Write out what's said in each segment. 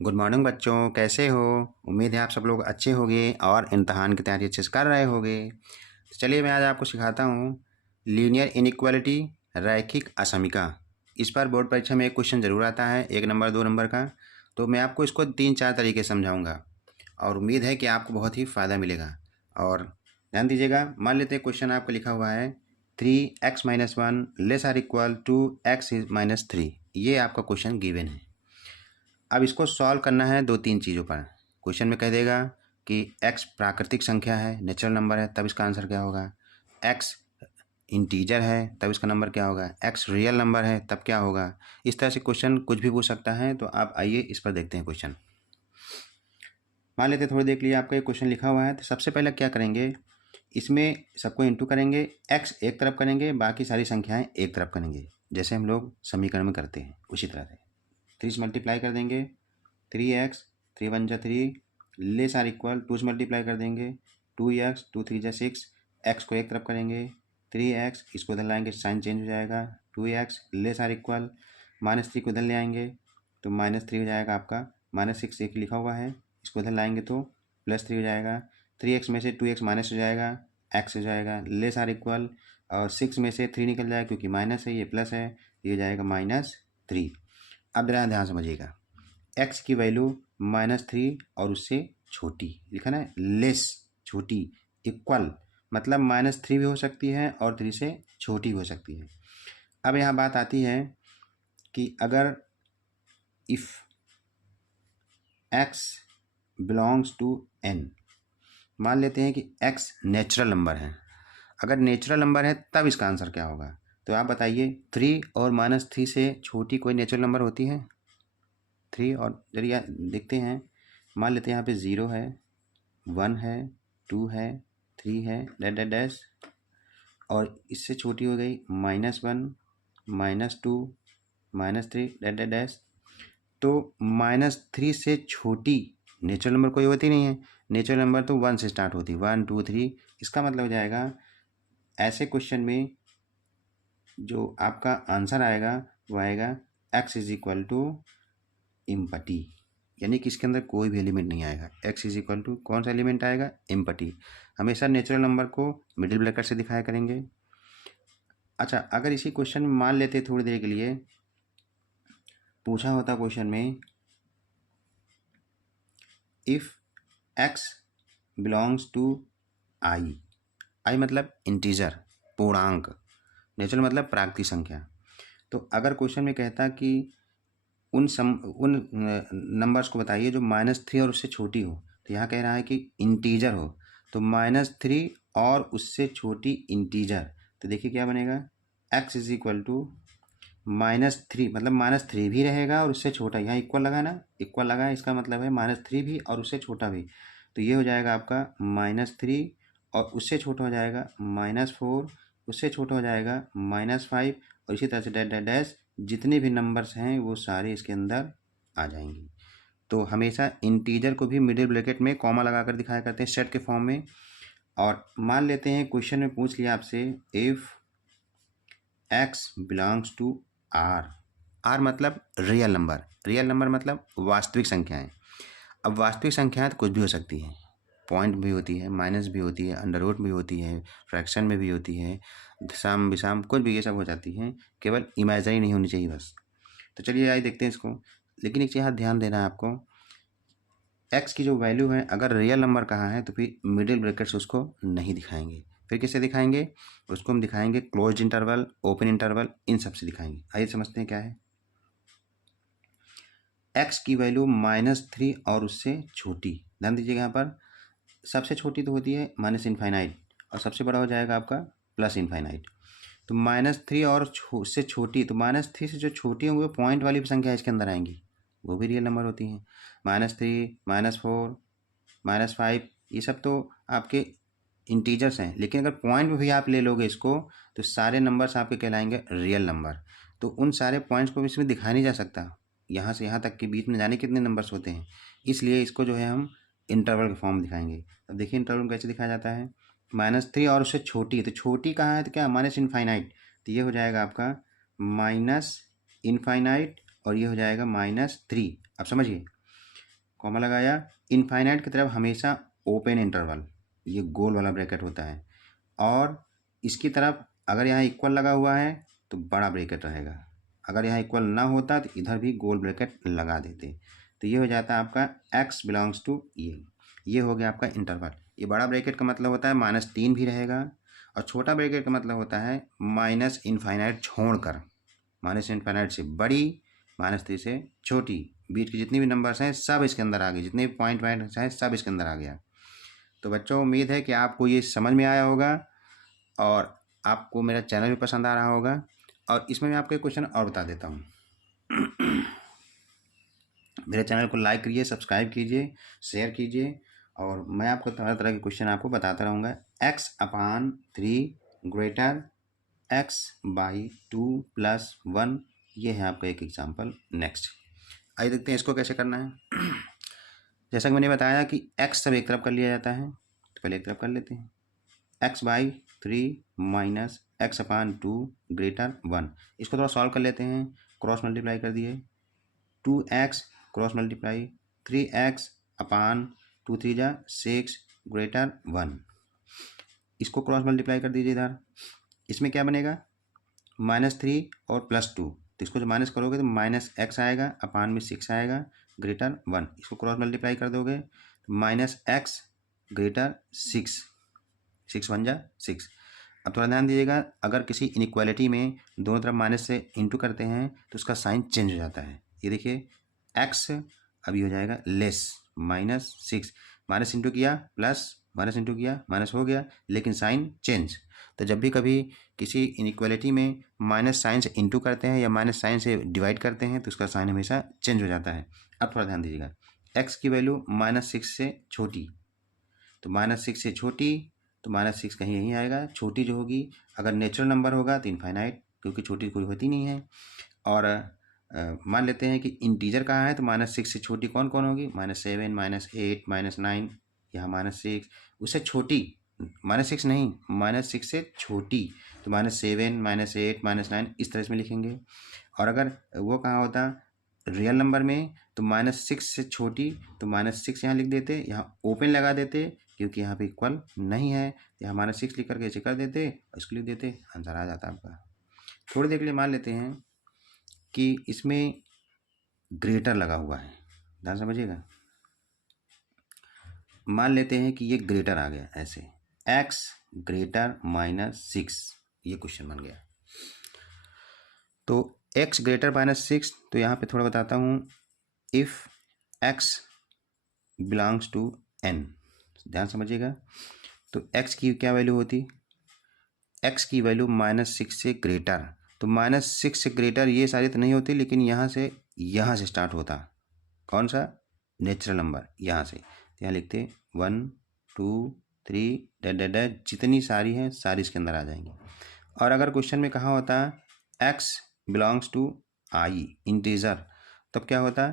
Good morning बच्चों, कैसे हो। उम्मीद है आप सब लोग अच्छे होंगे और इम्तहान की तैयारी अच्छे से कर रहे होंगे। तो चलिए मैं आज आपको सिखाता हूँ लीनियर इनइक्वालिटी, रैखिक असमीका। इस पर बोर्ड परीक्षा में एक क्वेश्चन ज़रूर आता है, 1 नंबर 2 नंबर का। तो मैं आपको इसको 3-4 तरीके से समझाऊँगा और उम्मीद है कि आपको बहुत ही फ़ायदा मिलेगा। और ध्यान दीजिएगा, मान लेते हैं क्वेश्चन आपको लिखा हुआ है 3x-1 less or equal to x-3। ये आपका क्वेश्चन गिवन है। अब इसको सॉल्व करना है 2-3 चीज़ों पर। क्वेश्चन में कह देगा कि x प्राकृतिक संख्या है, नेचुरल नंबर है, तब इसका आंसर क्या होगा। x इंटीजर है, तब इसका नंबर क्या होगा। x रियल नंबर है, तब क्या होगा। इस तरह से क्वेश्चन कुछ भी पूछ सकता है। तो आप आइए इस पर देखते हैं क्वेश्चन। मान लेते थोड़ी देख लीजिए, आपका एक क्वेश्चन लिखा हुआ है। तो सबसे पहले क्या करेंगे, इसमें सबको इंटू करेंगे, x एक तरफ करेंगे, बाकी सारी संख्याएं एक तरफ करेंगे, जैसे हम लोग समीकरण में करते हैं उसी तरह से। 3 से मल्टीप्लाई कर देंगे, 3x, 3 1 जा 3, लेस आर इक्वल 2 से मल्टीप्लाई कर देंगे, 2x, 2 3 जा 6, x को एक तरफ करेंगे, 3x, इसको इधर लाएंगे, साइन चेंज हो जाएगा, 2x लेस आर इक्वल -3 को इधर ले आएंगे तो -3 हो जाएगा आपका। -6 एक लिखा हुआ है, इसको इधर लाएंगे तो +3 हो जाएगा। 3x में से 2x माइनस हो जाएगा, x हो जाएगा लेस आर इक्वल, और 6 में से 3 निकल जाएगा क्योंकि माइनस है, ये प्लस है, ये हो जाएगा -3। अब जरा ध्यान समझिएगा, x की वैल्यू -3 और उससे छोटी लिखा ना, लेस छोटी, इक्वल मतलब -3 भी हो सकती है और 3 से छोटी भी हो सकती है। अब यहाँ बात आती है कि अगर if x belongs to n, मान लेते हैं कि x नेचुरल नंबर है। अगर नेचुरल नंबर है तब इसका आंसर क्या होगा। तो आप बताइए, 3 और -3 से छोटी कोई नेचुरल नंबर होती है। 3 और जरिए देखते हैं, मान लेते हैं यहाँ पे 0 है, 1 है, 2 है, 3 है, डैश डैश डैश, और इससे छोटी हो गई -1, -2, -3, डैश डैश डैश। तो -3 से छोटी नेचुरल नंबर कोई होती नहीं है। नेचुरल नंबर तो 1 से स्टार्ट होती है, 1 2 3। इसका मतलब हो जाएगा ऐसे क्वेश्चन में जो आपका आंसर आएगा वो आएगा x is equal to empty, यानी कि इसके अंदर कोई भी एलिमेंट नहीं आएगा। x इज इक्वल टू कौन सा एलिमेंट आएगा, इम्पटी। हमेशा नेचुरल नंबर को मिडिल ब्रैकेट से दिखाया करेंगे। अच्छा, अगर इसी क्वेश्चन में मान लेते थोड़ी देर के लिए पूछा होता क्वेश्चन में, इफ़ x बिलोंग्स टू आई, आई मतलब इंटीजर, पूर्णांक, नेचुरल मतलब प्राकृतिक संख्या। तो अगर क्वेश्चन में कहता कि उन नंबर्स को बताइए जो -3 और उससे छोटी हो, तो यहाँ कह रहा है कि इंटीजर हो, तो -3 और उससे छोटी इंटीजर। तो देखिए क्या बनेगा, x इज इक्वल टू -3, मतलब -3 भी रहेगा और उससे छोटा, यहाँ इक्वल लगा ना, इक्वल लगा है, इसका मतलब है -3 भी और उससे छोटा भी। तो ये हो जाएगा आपका -3 और उससे छोटा हो जाएगा -4, उससे छोटा हो जाएगा -5, और इसी तरह से डैश डैश डैश, जितने भी नंबर्स हैं वो सारे इसके अंदर आ जाएंगे। तो हमेशा इंटीजर को भी मिडिल ब्रैकेट में कॉमा लगाकर दिखाया करते हैं सेट के फॉर्म में। और मान लेते हैं क्वेश्चन में पूछ लिया आपसे, if x belongs to r, r मतलब रियल नंबर, रियल नंबर मतलब वास्तविक संख्याएं। अब वास्तविक संख्याएं तो कुछ भी हो सकती हैं, पॉइंट भी होती है, माइनस भी होती है, अंडर रूट भी होती है, फ्रैक्शन में भी होती है, सम विषम, कुछ भी, ये सब हो जाती हैं, केवल इमेजनरी नहीं होनी चाहिए बस। तो चलिए आइए देखते हैं इसको। लेकिन एक यहाँ ध्यान देना है आपको, x की जो वैल्यू है अगर रियल नंबर कहा है तो फिर मिडिल ब्रैकेट से उसको नहीं दिखाएंगे। फिर किससे दिखाएंगे, उसको हम दिखाएंगे क्लोज इंटरवल, ओपन इंटरवल, इन सब से दिखाएंगे। आइए समझते हैं क्या है। x की वैल्यू -3 और उससे छोटी, ध्यान दीजिएगा यहाँ पर, सबसे छोटी तो होती है -इनफाइनाइट और सबसे बड़ा हो जाएगा आपका +इनफाइनाइट। तो -3 और उससे छोटी, तो -3 से जो छोटी होंगी वो पॉइंट वाली संख्या इसके अंदर आएंगी, वो भी रियल नंबर होती हैं। -3, -4, -5, ये सब तो आपके इंटीजर्स हैं। लेकिन अगर पॉइंट में भी आप ले लोगे इसको तो सारे नंबर्स आपके कहलाएंगे रियल नंबर। तो उन सारे पॉइंट्स को भी इसमें दिखाया नहीं जा सकता, यहाँ से यहाँ तक के बीच में जाने कितने नंबर्स होते हैं, इसलिए इसको जो है हम इंटरवल के फॉर्म में दिखाएंगे। अब देखिए इंटरवल में कैसे दिखाया जाता है, -3 और उससे छोटी, तो छोटी कहाँ है, तो क्या -इनफाइनाइट, तो ये हो जाएगा आपका -इनफाइनाइट और ये हो जाएगा -3। अब समझिए, कॉमा लगाया। इनफाइनाइट की तरफ हमेशा ओपन इंटरवल, ये गोल वाला ब्रैकेट होता है, और इसकी तरफ अगर यहाँ इक्वल लगा हुआ है तो बड़ा ब्रैकेट रहेगा, अगर यहाँ इक्वल ना होता तो इधर भी गोल ब्रैकेट लगा देते। तो ये हो जाता है आपका x बिलोंग्स टू ये हो गया आपका इंटरवल। ये बड़ा ब्रैकेट का मतलब होता है -3 भी रहेगा, और छोटा ब्रैकेट का मतलब होता है माइनस इनफाइनाइट छोड़कर, माइनस इनफाइनाइट से बड़ी, -3 से छोटी, बीच के जितनी भी नंबर्स हैं सब इसके अंदर आ गए, जितने भी पॉइंट हैं सब इसके अंदर आ गया। तो बच्चों उम्मीद है कि आपको ये समझ में आया होगा और आपको मेरा चैनल भी पसंद आ रहा होगा। और इसमें मैं आपको एक क्वेश्चन और बता देता हूँ। मेरे चैनल को लाइक कीजिए, सब्सक्राइब कीजिए, शेयर कीजिए, और मैं आपको तरह तरह के क्वेश्चन आपको बताता रहूँगा। x/3 ग्रेटर x/2 + 1, ये है आपका एक एग्जाम्पल। नेक्स्ट आइए देखते हैं इसको कैसे करना है। जैसा कि मैंने बताया कि x सब एक तरफ कर लिया जाता है, तो पहले एक तरफ कर लेते हैं। x/3 माइनस x/2 ग्रेटर 1, इसको थोड़ा सॉल्व कर लेते हैं। क्रॉस मल्टीप्लाई कर दिए, 2x cross multiply 3x/2 3 6 greater 1, इसको क्रॉस मल्टीप्लाई कर दीजिए इधर। इसमें क्या बनेगा, -3 और +2, तो इसको जो माइनस करोगे तो -x आएगा, अपान में 6 आएगा, ग्रेटर 1, इसको क्रॉस मल्टीप्लाई कर दोगे -x ग्रेटर 6, 6 1 जा 6। अब थोड़ा ध्यान दीजिएगा, अगर किसी इनइक्वालिटी में दोनों तरफ माइनस से इंटू करते हैं तो उसका साइन चेंज हो जाता है। ये देखिए x अभी हो जाएगा लेस, -6, माइनस इंटू किया प्लस, माइनस इंटू किया माइनस हो गया, लेकिन साइन चेंज। तो जब भी कभी किसी इनइक्वालिटी में माइनस साइन से इंटू करते हैं या माइनस साइन से डिवाइड करते हैं तो उसका साइन हमेशा चेंज हो जाता है। अब थोड़ा ध्यान दीजिएगा, x की वैल्यू -6 से छोटी, तो -6 से छोटी, तो -6 कहीं यहीं आएगा। छोटी जो होगी, अगर नेचुरल नंबर होगा तो इनफाइनाइट, क्योंकि छोटी कोई होती नहीं है। और मान लेते हैं कि इंटीजर कहाँ है, तो -6 से छोटी कौन कौन होगी, -7 -8 -9, यहाँ -6, उससे छोटी -6 नहीं, -6 से छोटी, तो -7 -8 -9 इस तरह से लिखेंगे। और अगर वो कहाँ होता रियल नंबर में, तो -6 से छोटी, तो -6 यहाँ लिख देते, यहाँ ओपन लगा देते, क्योंकि यहाँ पे इक्वल नहीं है, यहाँ -6 लिख करके ऐसे कर देते, इसको लिख देते, आंसर आ जाता आपका। थोड़ी देर के लिए मान लेते हैं कि इसमें ग्रेटर लगा हुआ है, ध्यान समझिएगा। मान लेते हैं कि ये ग्रेटर आ गया, ऐसे x ग्रेटर -6, ये क्वेश्चन बन गया। तो x ग्रेटर -6, तो यहाँ पे थोड़ा बताता हूँ, if x belongs to n, ध्यान समझिएगा। तो x की क्या वैल्यू होती, x की वैल्यू -6 से ग्रेटर, तो -6 से ग्रेटर ये सारी तो नहीं होती, लेकिन यहाँ से स्टार्ट होता, कौन सा, नेचुरल नंबर, यहाँ से। यहाँ लिखते 1 2 3 डैड जितनी सारी हैं सारी इसके अंदर आ जाएंगी। और अगर क्वेश्चन में कहा होता x belongs to i integer, तब क्या होता,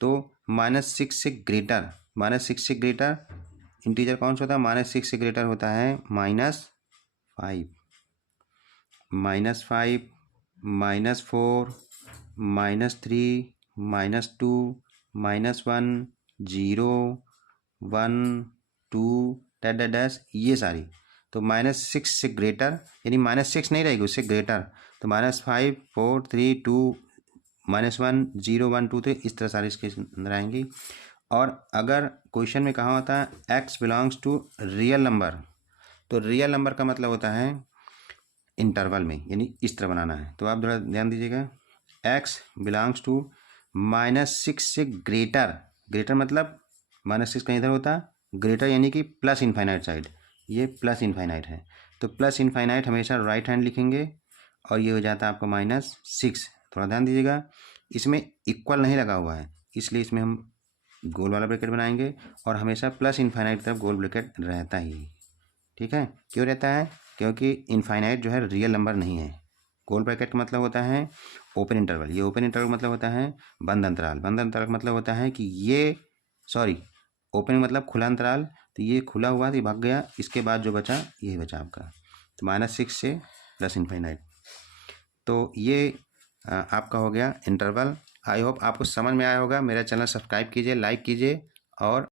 तो -6 से ग्रेटर, -6 से ग्रेटर इंटीजर कौन सा होता है, -6 से ग्रेटर होता है -5, -5 -4 -3 -2 -1 0 1 2 डैश ये सारी। तो -6 से ग्रेटर, यानी -6 नहीं रहेगी, उससे ग्रेटर, तो -5 4 3 2 -1 0 1 2 3 इस तरह सारी इसके अंदर आएंगी। और अगर क्वेश्चन में कहा होता है x belongs to real number, तो रियल नंबर का मतलब होता है इंटरवल में, यानी इस तरह बनाना है। तो आप थोड़ा ध्यान दीजिएगा, x बिलोंग्स टू -6 से ग्रेटर, ग्रेटर मतलब -6 कहीं इधर होता, ग्रेटर यानी कि प्लस इनफाइनाइट साइड, ये प्लस इनफाइनाइट है, तो प्लस इनफाइनाइट हमेशा राइट हैंड लिखेंगे, और ये हो जाता है आपका -6। थोड़ा ध्यान दीजिएगा, इसमें इक्वल नहीं लगा हुआ है, इसलिए इसमें हम गोल वाला ब्रैकेट बनाएंगे, और हमेशा प्लस इनफाइनाइट तरफ गोल ब्रैकेट रहता ही, ठीक है। क्यों रहता है, क्योंकि इनफाइनाइट जो है रियल नंबर नहीं है। गोल ब्रैकेट का मतलब होता है ओपन इंटरवल, ये ओपन इंटरवल मतलब होता है बंद अंतराल, बंद अंतराल का मतलब होता है कि ये, सॉरी, ओपन मतलब खुला अंतराल, तो ये खुला हुआ, तो भाग गया, इसके बाद जो बचा यही बचा आपका, तो -6 से प्लस इनफाइनाइट। तो ये आपका हो गया इंटरवल। आई होप आपको समझ में आया होगा। मेरा चैनल सब्सक्राइब कीजिए, लाइक कीजिए और